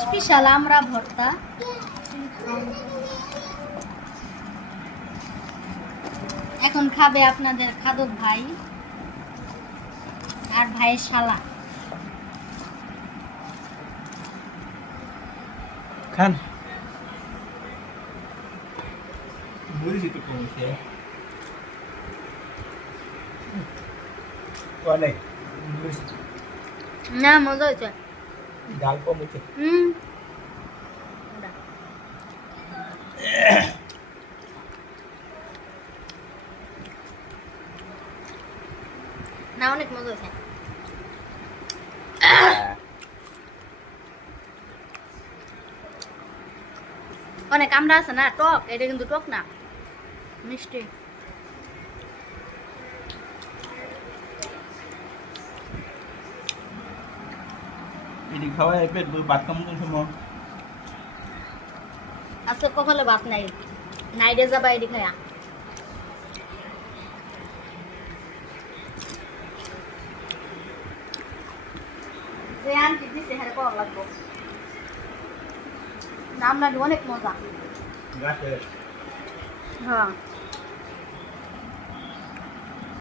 Special আমরা ভর্তা। এখন খাবে আপনাদের খাদক ভাই আর ভাইয়ের শালা। খান মরিচ একটু কমেছে অনেক না মজা হয়েছে, ডাল কমেছে। না অনেক মজা হয়েছে। অনেক আমরা আছে না টক, এটা কিন্তু টক না, মিষ্টি। এটি খাওয়ায় পেট ভাত কামড় সময় আজকে কপালে ভাত নাই, নাইডে যাবা এটি খায়া। যে আনটি দিছে হ্যাঁ কম লাগবো, নামলা অনেক মজা। গাছে হ্যাঁ